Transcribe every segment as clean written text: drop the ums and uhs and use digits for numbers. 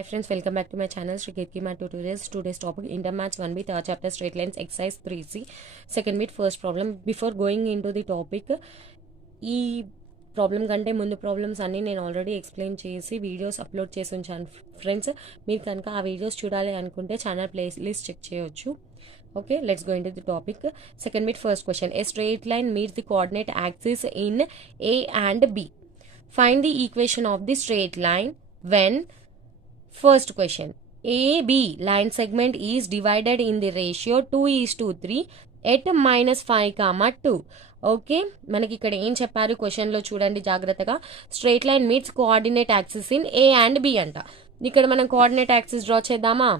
Hi friends, welcome back to my channel Sri Kirki Math Tutorials. Today's topic Intermaths 1B third chapter straight lines exercise 3C second bit first problem. Before going into the topic, ఈ problem కంటే ముందు problems అన్నీ నేను already explain చేసి videos upload చేసి ఉంచాను friends. మీరు కనుక ఆ వీడియోస్ చూడాలి అనుకుంటే ఛానల్ ప్లే లిస్ట్ చెక్ చేయొచ్చు. Okay, let's go into the topic. Second bit first question. A straight line meets the coordinate axis in A and B. Find the equation of the straight line when first question AB line segment is divided in the ratio 2:3 at -5, 2. Okay, మనకి ఇక్కడ ఏం చెప్పారు క్వశ్చన్లో చూడండి జాగ్రత్తగా. Straight line meets coordinate axis in A and B అంట. ఇక్కడ మనం కోఆర్డినేట్ యాక్సిస్ డ్రా చేద్దామా?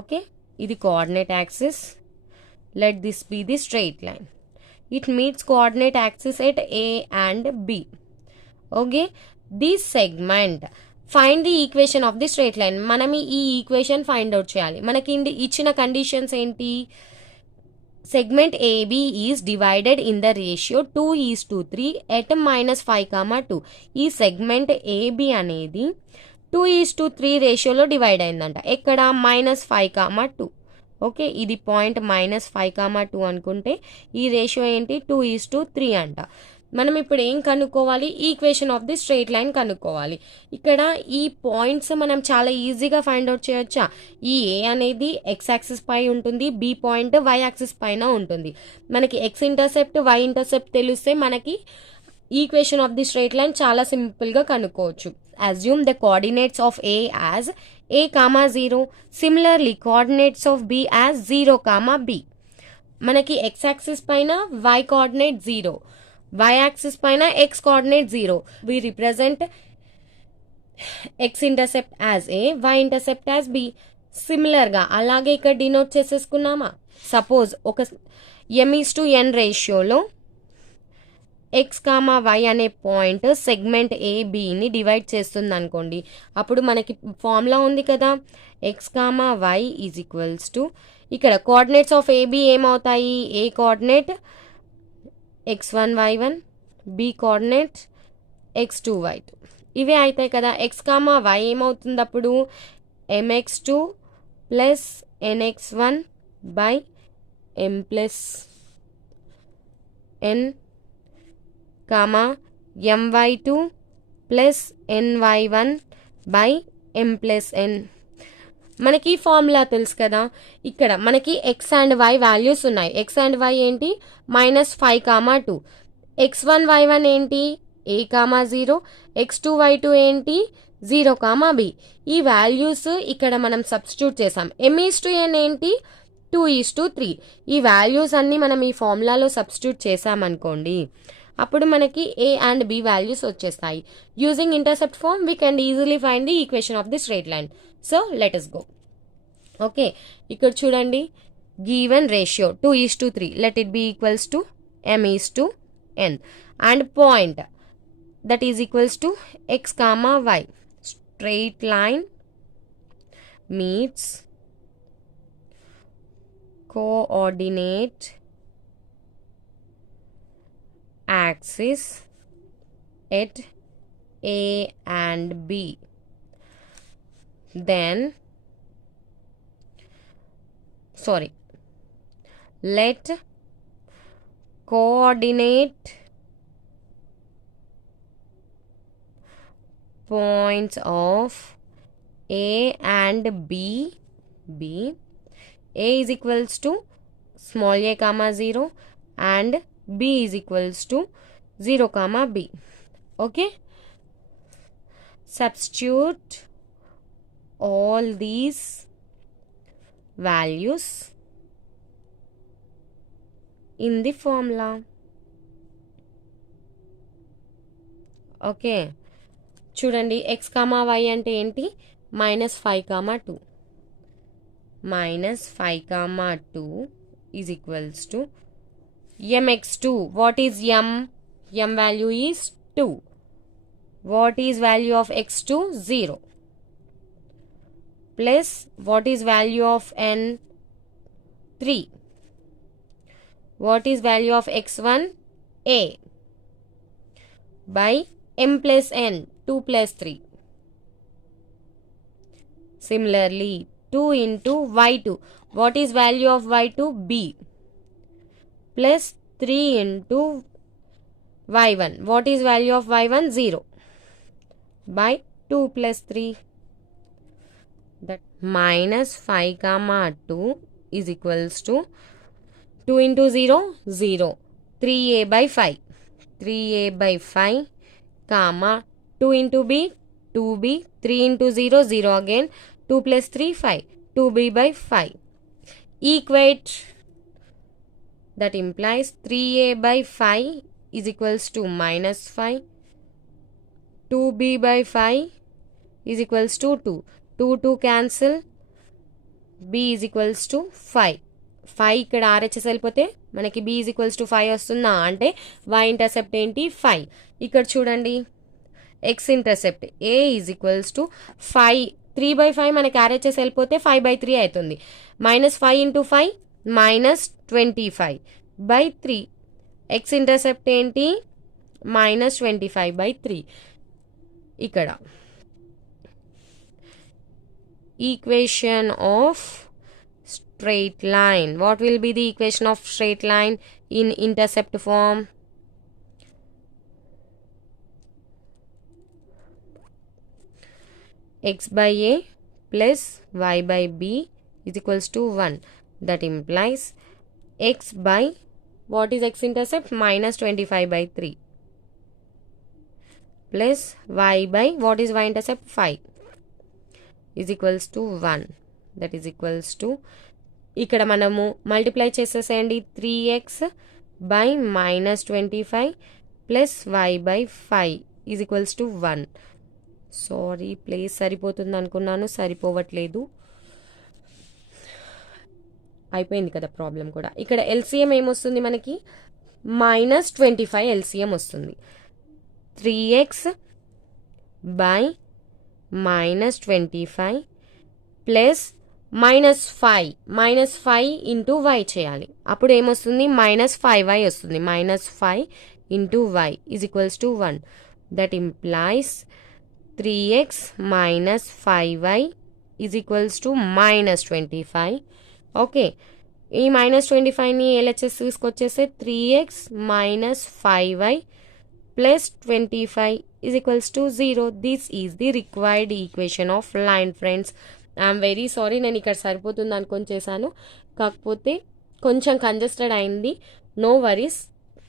ఓకే, ఇది coordinate axis. Let this be the straight line. It meets coordinate axis at A and B. Okay, this segment find the equation of the straight line. మనం ఈ equation find out చేయాలి. మనకి ఇచ్చిన conditions ఏంటి? Segment AB is divided in the ratio 2:3 at -5, 2. ఈ segment AB అనేది 2:3 రేషియోలో divide అయిందంట. ఎక్కడ? -5, 2. ఓకే, ఇది పాయింట్ -5, 2 అనుకుంటే ఈ రేషియో ఏంటి? 2:3 అంట. మనం ఇప్పుడు ఏం కనుక్కోవాలి? Equation of the straight line కనుక్కోవాలి. ఇక్కడ ఈ పాయింట్స్ మనం చాలా ఈజీగా ఫైండ్ అవుట్ చేయొచ్చా? ఈ ఏ అనేది ఎక్స్ యాక్సిస్ పై ఉంటుంది, బి పాయింట్ వై యాక్సిస్ పైన ఉంటుంది. మనకి ఎక్స్ ఇంటర్సెప్ట్, వై ఇంటర్సెప్ట్ తెలిస్తే మనకి equation of the straight line చాలా సింపుల్గా కనుక్కోవచ్చు. Assume the coordinates of A as a, 0. Similarly, coordinates of b as 0, b. మనకి x యాక్సిస్ పైన y కోఆర్డినేట్ 0, y యాక్సిస్ పైన x coordinate 0. We represent x intercept as a, y intercept as b. సిమిలర్గా అలాగే ఇక్కడ denote చేసేసుకున్నామా? Suppose ఒక m:n రేషియోలో x, y అనే point segment ఏబిని డివైడ్ చేస్తుంది అనుకోండి. అప్పుడు మనకి ఫార్ములా ఉంది కదా, x, y is equals to, ఇక్కడ కోఆర్డినేట్స్ ఆఫ్ ఏబి ఏమవుతాయి? A coordinate x1, y1, B coordinate x2, y2. ఇవే అవుతాయి కదా. x, y ఏమవుతుంది అప్పుడు? mx2 plus nx1 by m plus n, my2 plus ny1 by m plus n. మనకి formula తెలుసు కదా. ఇక్కడ మనకి ఎక్స్ అండ్ వై వాల్యూస్ ఉన్నాయి. ఎక్స్ అండ్ వై ఏంటి? -5, 2. x1, y1 ఏంటి? a, 0. x2, y2 ఏంటి? 0, b. ఈ వాల్యూస్ ఇక్కడ మనం సబ్స్టిట్యూట్ చేసాం. m:n ఏంటి? 2:3. ఈ వాల్యూస్ అన్ని మనం ఈ ఫార్ములాలో సబ్స్టిట్యూట్ చేసామనుకోండి, అప్పుడు మనకి ఏ అండ్ బి వాల్యూస్ వచ్చేస్తాయి. Using intercept form we can easily find the equation of the straight line. So let us go. Okay, ఇక్కడ చూడండి, given ratio 2:3, let it be equals to m:n and point that is equals to x, y. Straight line meets coordinate axis at A and B. Then, let coordinate points of A and B be A is equals to small a, 0 and b is equals to 0, b. Okay, substitute all these values in the formula. Okay, చూడండి, x, y అంటే ఏంటి? -5, 2. -5, 2 is equals to mx2. What is m? M value is 2. What is value of x2? 0. Plus what is value of n? 3. What is value of x1? A. By m plus n, 2 plus 3. Similarly, 2 into y2. What is value of y2? B. Plus 3 into y1. What is value of y1? 0. By 2 plus 3. That minus 5 comma 2 is equals to 2 into 0, 0. 3a by 5. 3a by 5 comma 2 into b, 2b. 3 into 0, 0 again. 2 plus 3, 5. 2b by 5. Equate. That implies 3a by 5 is equals to minus 5. 2b by 5 is equals to 2. 2 cancel. b is equals to 5. 5 ఇక్కడ RHS వెళ్ళిపోతే మనకి b is equals to 5 వస్తుందా అంటే y intercept ఏంటి 5. ఇక్కడ చూడండి x intercept a is equals to 5. 3 by 5 మనకి RHS వెళ్ళిపోతే 5 by 3 అవుతుంది. minus 5 into 5 minus 25 by 3. x intercept ఏంటి minus 25 by 3. ఇక్కడ equation of straight line. What will be the equation of straight line in intercept form? X by a plus y by b is equals to 1. That implies x by, what is x intercept? Minus 25 by 3 plus y by, what is y intercept? 5 is equals to 1. That is equals to, ఇక్కడ మనము multiply చేసేసేయండి 3x by minus 25 plus y by 5 is equals to 1. Sorry place సరిపోతుంది అనుకున్నాను, సరిపోవట్లేదు. అయిపోయింది కదా problem కూడా. ఇక్కడ ఎల్సిఎం ఏమొస్తుంది మనకి minus 25 ఎల్సిఎం వస్తుంది. 3x by minus 25 plus minus 5 into y చేయాలి. అప్పుడు ఏమొస్తుంది minus 5y వస్తుంది. minus 5 into y is equals to 1. That implies 3x minus 5y is equals to minus 25. Okay, ఈ మైనస్ 25ని LHS తీసుకొచ్చేస్తే 3x minus 5y plus 25 is equals to 0. This is the required equation of line, friends. I'm very sorry, నేను ఇక్కడ సరిపోతుంది అనుకొని చేశాను, కాకపోతే కొంచెం కంజెస్టెడ్ అయింది. నో వరీస్,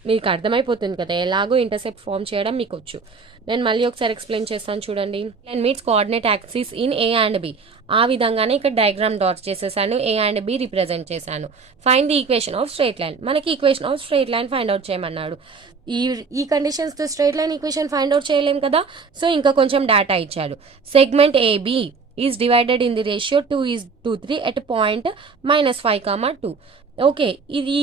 మీకు అర్థమైపోతుంది కదా ఎలాగో ఇంటర్సెప్ట్ ఫామ్ చేయడం మీకు వచ్చు. నేను మళ్ళీ ఒకసారి ఎక్స్ప్లెయిన్ చేస్తాను చూడండి. Line meets coordinate axis in A and B. ఆ విధంగానే ఇక్కడ డయాగ్రామ్ డాట్ చేసేసాను, ఏ అండ్ బి రిప్రజెంట్ చేశాను. Find the equation of straight line. మనకి equation of straight line find out చేయమన్నాడు. ఈ కండిషన్స్తో straight line equation find out చేయలేం కదా, సో ఇంకా కొంచెం డేటా ఇచ్చాడు. Segment AB is divided in the ratio 2:3 at point minus 5, 2. Okay, ఇది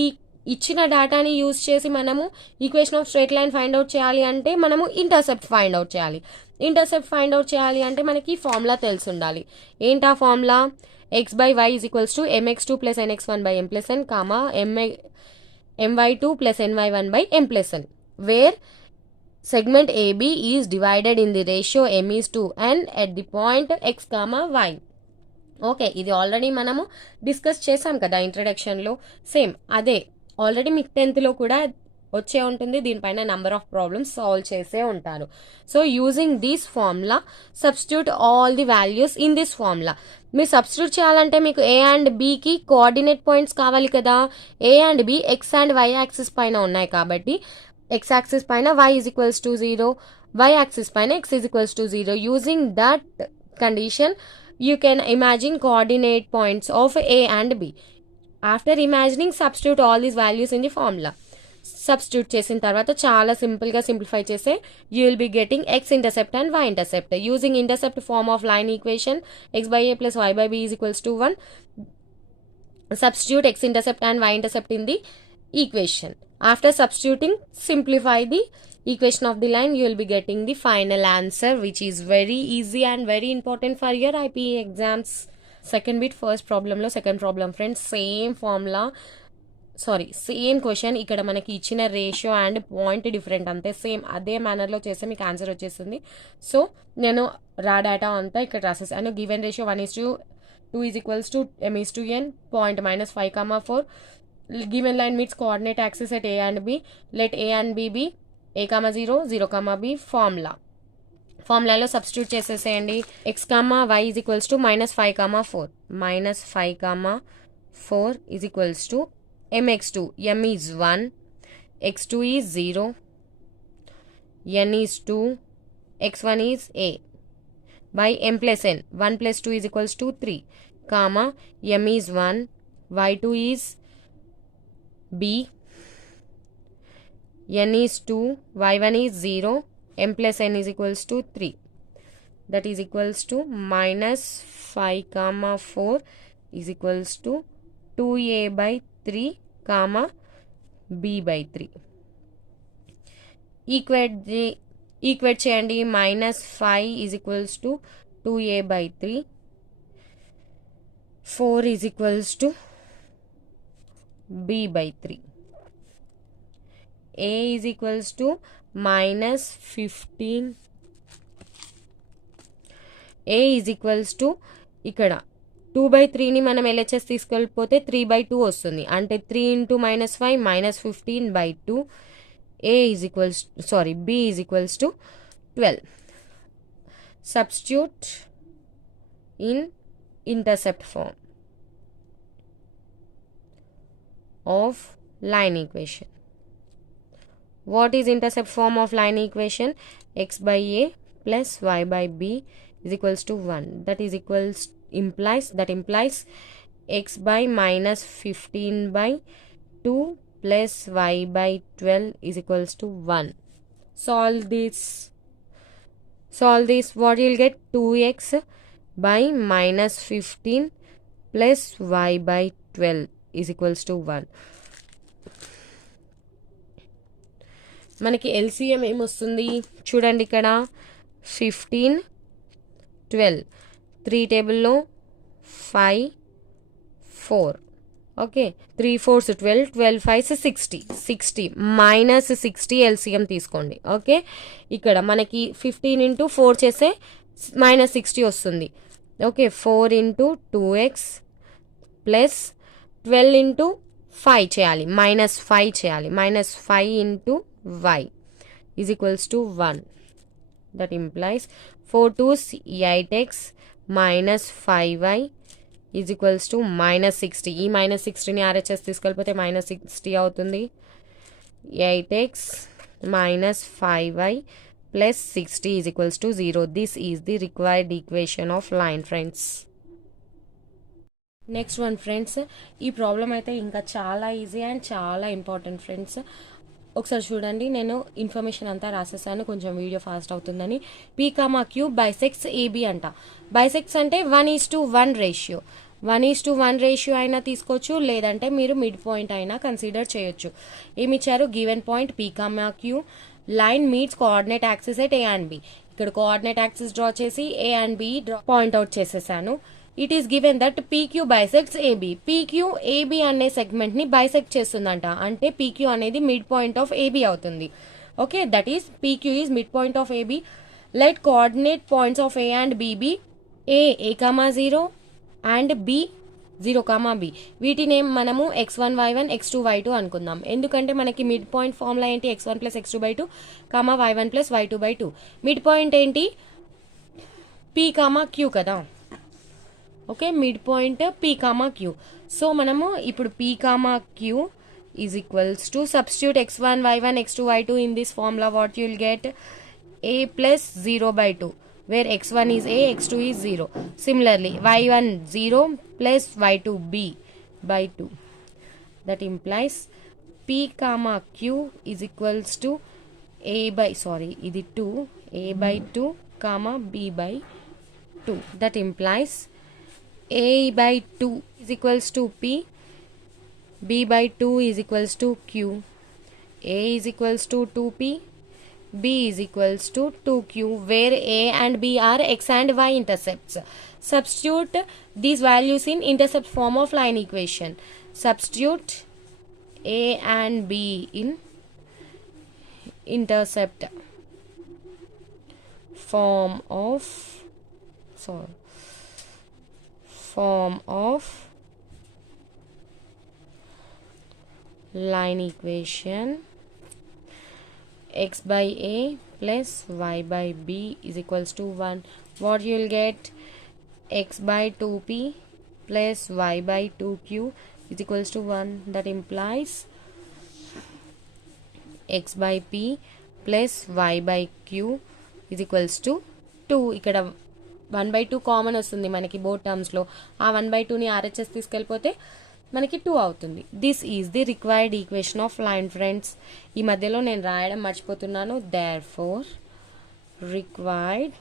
ఇచ్చిన డేటాని యూజ్ చేసి మనము equation of straight line find out చేయాలి అంటే మనము ఇంటర్సెప్ట్ ఫైండ్ అవుట్ చేయాలి. ఇంటర్సెప్ట్ ఫైండ్ అవుట్ చేయాలి అంటే మనకి ఫార్ములా తెలిసి ఉండాలి. ఏంటా formula? x by y is equals to mx2 plus nx1 by m plus n, my2 plus ny1 by m plus n, where segment AB is divided in the ratio m is to n at the point x, y. Okay, ఇది already మనము discuss చేసాం కదా ఇంట్రడక్షన్లో. Same అదే already మీకు 10th కూడా వచ్చే ఉంటుంది. దీనిపైన నెంబర్ ఆఫ్ ప్రాబ్లమ్స్ సాల్వ్ చేసే ఉంటారు. So using this formula substitute all the values in this formula. మీరు సబ్స్టిట్యూట్ చేయాలంటే మీకు ఏ అండ్ బికి కోఆర్డినేట్ పాయింట్స్ కావాలి కదా. A and B X and Y axis పైన ఉన్నాయి కాబట్టి x axis పైన y is equals to 0, y axis పైన x is equals to 0. Using that condition, you can imagine coordinate points of A and B. After imagining, substitute all these values in the formula. Substitute చేసిన తర్వాత చాలా సింపుల్గా simplify చేస్తే you will be getting x intercept and y intercept. Using intercept form of line equation, x by a plus y by b is equals to 1. Substitute x intercept and y intercept in the equation. After substituting, simplify the equation of the line, you will be getting the final answer, which is very easy and very important for your IPA exams. Second bit, first problem lo second problem, friends, same formula sorry same question ఇక్కడ మనకి ఇచ్చిన ratio and point different అంతే same అదే మేనర్లో చేస్తే మీకు answer వచ్చేస్తుంది. So నేను రా డేటా అంతా ఇక్కడ రాసేసాను. Given ratio 1:2 is equals to m:n, point -5, 4. Given line meets coordinate axis at a and b. Let a and b be a, 0, 0, b. ఫార్ములాలో substitute చేసేసేయండి. x, y is equals to -5, 4. -5, 4 is equals to mx2. m is 1, x2 is 0, n is 2, x1 is a. By m plus n, 1 plus 2 is equals to 3, comma, m is 1, y2 is b, n is 2, y1 is 0, m plus n is equals to 3. That is equals to -5, 4 is equals to 2a by 3, comma, b by 3. Equate చేయండి. -5 is equals to 2a by 3. 4 is equals to b by 3. a is equals to -15. a is equals to ఇక్కడ 2/3ని మనం LHS తీసుకెళ్ళిపోతే 3/2 వస్తుంది. అంటే 3 into -5 -15/2. b is equals to 12. Substitute in intercept form of line equation. What is intercept form of line equation? x by a plus y by b is equals to 1. That implies x by -15/2 plus y by 12 is equals to 1. Solve this. What you'll get? 2x by -15 plus y by 12 is equals to 1. మనకి LCM ఏమొస్తుంది చూడండి. ఇక్కడ 15, 12, 3 టేబుల్లో 5, 4. Okay, 3 4s 12, 12 5s 60. -60 LCM తీసుకోండి. Okay, ఇక్కడ మనకి 15 into 4 చేస్తే -60 వస్తుంది. Okay, 4 into 2x plus 12 into 5 చేయాలి, -5 చేయాలి. -5 into y is equals to 1. That implies 4 2s 8x minus 5y is equals to -60. ఈ -60ని RHS తీసుకెళ్ళిపోతే -60 అవుతుంది. 8x minus 5y plus 60 is equals to 0. This is the required equation of line, friends. Next one friends, ఈ problem అయితే ఇంకా చాలా easy and చాలా important friends. ఒకసారి చూడండి, నేను ఇన్ఫర్మేషన్ అంతా రాసేసాను, కొంచెం వీడియో ఫాస్ట్ అవుతుందని. p, q బైసెక్స్ ఏబి అంట. బైసెక్స్ అంటే 1:1 రేషియో. 1:1 రేషియో అయినా తీసుకోవచ్చు, లేదంటే మీరు మిడ్ పాయింట్ అయినా కన్సిడర్ చేయొచ్చు. ఏమి ఇచ్చారు? Given point p, q, line meets coordinate axis at a and b. ఇక్కడ కోఆర్డినేట్ యాక్సిస్ డ్రా చేసి a and b point out చేసేసాను. It is given that PQ bisects AB. PQ AB అనే segment ని bisect చేస్తుందంట. అంటే PQ అనేది mid point of AB అవుతుంది. Okay, that is PQ is mid point of AB. Let coordinate points of A and B B A, 0 and B, 0, B. వీటిని మనము x1 y1 x2 y2 అనుకుందాం. ఎందుకంటే మనకి mid point formula ఏంటి? x1 + x2/2, y1 + y2/2. Mid point ఏంటి? P, Q కదా. Okay, mid point p, q. So మనము ఇప్పుడు p, q is equals to substitute x1 y1 x2 y2 in this formula. What you will get? a plus 0/2, where x1 is a, x2 is 0. Similarly, y1 0 plus y2 b by 2. That implies p, q is equals to ఇది 2, a by 2, b by 2. That implies a by 2 is equals to p, b by 2 is equals to q, a is equals to 2p, b is equals to 2q, where a and b are x and y intercepts. Substitute these values in intercept form of line equation. Substitute A and B in intercept form of line equation. X by A plus y by B is equals to 1. What you will get? X by 2P plus y by 2Q is equals to 1. That implies X by P plus y by Q is equals to 2. ఇక్కడ 1/2 common వస్తుంది మనకి both టర్మ్స్లో. ఆ 1/2ని RHS తీసుకెళ్ళిపోతే మనకి 2 అవుతుంది. This is the required equation of line friends. ఈ మధ్యలో నేను రాయడం మర్చిపోతున్నాను. Therefore required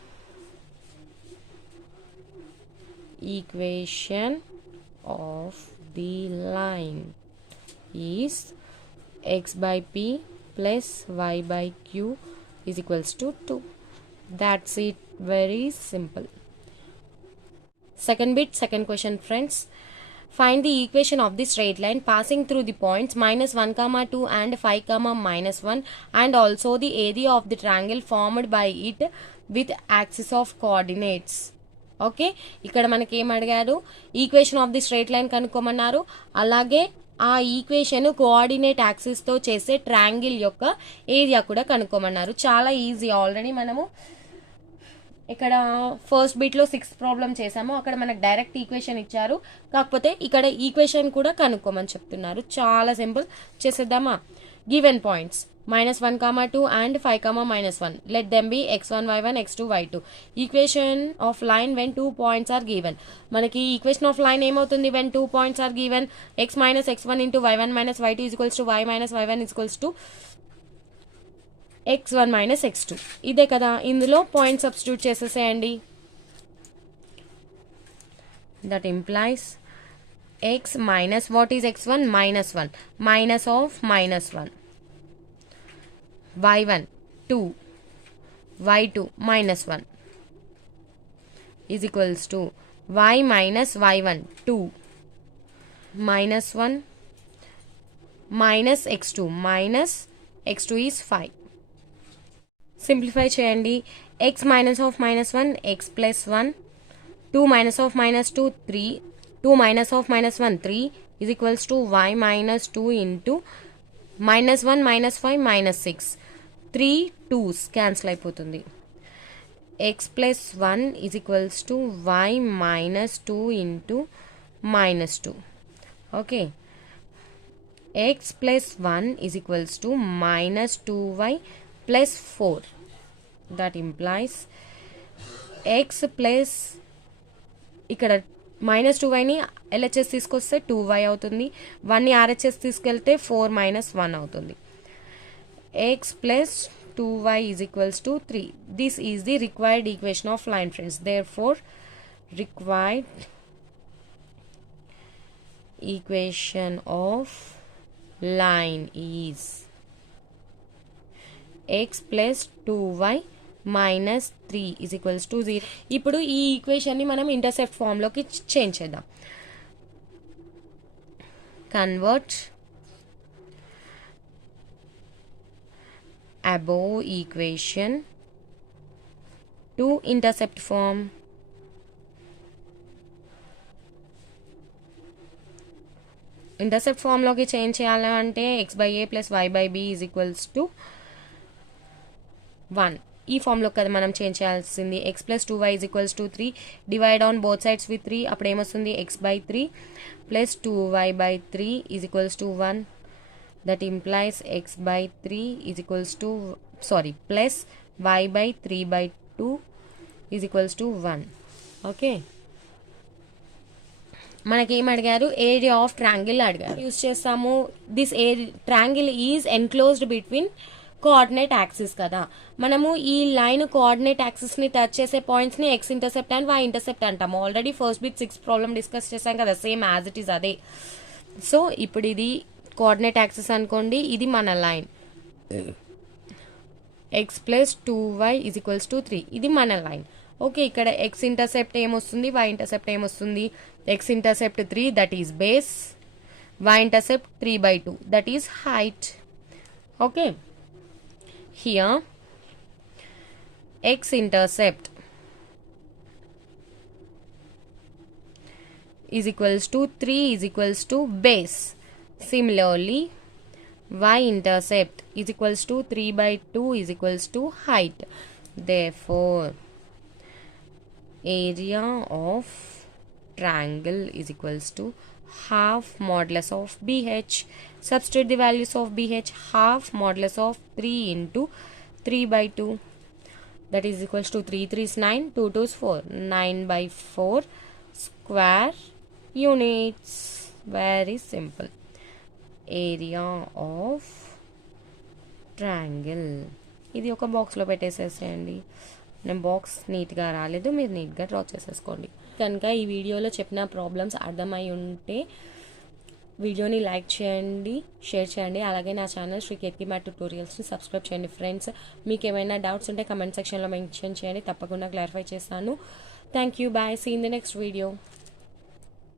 equation of the line is x by p plus y by q is equals to 2. That's it. Very simple. Second bit, second question friends. Find the equation of the straight line passing through the points -1, 2 and 5, -1 and also the area of the triangle formed by it with axis of coordinates. Okay, ఇక్కడ మనకి ఏం అడిగారు? Equation of the straight line కనుక్కోమన్నారు. అలాగే ఆ equation coordinate యాక్సిస్తో చేసే triangle యొక్క area కూడా కనుక్కోమన్నారు. చాలా ఈజీ. ఆల్రెడీ మనము ఇక్కడ ఫస్ట్ బిట్లో 6 ప్రాబ్లం చేసాము. అక్కడ మనకు డైరెక్ట్ ఈక్వేషన్ ఇచ్చారు, కాకపోతే ఇక్కడ ఈక్వేషన్ కూడా కనుక్కోమని చెప్తున్నారు. చాలా సింపుల్. చేసేద్దామా? Given points -1, 2 and 5, -1. Let them be x1, y1, x2, y2. Equation of line when 2 points are given. మనకి ఈక్వేషన్ ఆఫ్ లైన్ ఏమవుతుంది? when 2 points are given, x minus x1 into y1 minus y2 is equals to y minus y1 is equals to x1 minus x2. ఇదే కదా. ఇందులో point substitute చేసేసేయండి. That implies x minus, what is x1? -1 minus of -1, y1 2, y2 -1 is equals to y minus y1 2 -1 minus x2 is 5. Simplify చేయండి. x minus of -1 x plus 1, 2 minus of -2 3, 2 minus of -1 3 is equals to y minus 2 into -1 -5 -6. 3 2s cancel అయిపోతుంది. x plus 1 is equals to y minus 2 into -2. Okay, x plus 1 is equals to -2y plus 4. That implies x plus ఇక్కడ -2yని LHS తీసుకొస్తే 2y అవుతుంది. 1ని RHS తీసుకెళ్తే 4 - 1 అవుతుంది. x plus 2y is equals to 3. This is the required equation of line friends. Therefore, required equation of line is x plus 2y minus 3 is equals to 0. ఇప్పుడు ఈ ఈక్వేషన్ని మనం ఇంటర్సెప్ట్ ఫామ్లోకి చేంజ్ చేద్దాం. Convert above equation to intercept form. Intercept ఫామ్లోకి change చేయాలంటే x by a plus y by b is equals to 1. ఈ ఫామ్లో కదా మనం చేంజ్ చేయాల్సింది. x plus 2y is equals to 3. Divide on both sides with 3. అప్పుడు ఏమొస్తుంది? x by 3 plus 2y by 3 is equals to 1. That implies x by 3 is equals to, plus y by 3 by 2 is equals to 1. Okay, మనకేం అడిగారు? Area of triangle అడిగారు. Use చేస్తాము. This triangle is enclosed between coordinate axis కదా. మనము ఈ లైన్ కోఆర్డినేట్ యాక్సిస్ని టచ్ చేసే పాయింట్స్ని x intercept and y intercept అంటాము. Already first bit 6 problem discuss చేసాం కదా, సేమ్ యాజ్ ఇట్ ఈస్ అదే. సో ఇప్పుడు ఇది కోఆర్డినేట్ యాక్సిస్ అనుకోండి, ఇది మన line x plus 2y is equals to 3. ఇది మన లైన్. ఓకే, ఇక్కడ x ఇంటర్సెప్ట్ ఏమొస్తుంది? y ఇంటర్సెప్ట్ ఏమొస్తుంది? x intercept 3, that is base. y-intercept 3/2, that is height. Okay, here x-intercept is equals to 3 is equals to base. Similarly, y-intercept is equals to 3/2 is equals to height. Therefore, area of triangle is equals to half modulus of BH. Substitute the values of BH. Half modulus of 3 into 3/2. That is equals to 3 3 is 9, 2 2 is 4. 9/4 square units. Very simple. Area of triangle. ఇది ఒక బాక్స్లో పెట్టేసేసేయండి. నేను box నీట్గా రాలేదు, మీరు నీట్గా draw చేసేసుకోండి. కనుక ఈ వీడియోలో చెప్పిన ప్రాబ్లమ్స్ అర్థమై ఉంటే వీడియోని లైక్ చేయండి, షేర్ చేయండి. అలాగే నా ఛానల్ శ్రీ కేతకి మ్యాథ్ ట్యూటోరియల్స్ని సబ్స్క్రైబ్ చేయండి ఫ్రెండ్స్. మీకు ఏమైనా డౌట్స్ ఉంటే కమెంట్ సెక్షన్లో మెన్షన్ చేయండి, తప్పకుండా క్లారిఫై చేస్తాను. Thank you, bye, see in the next video.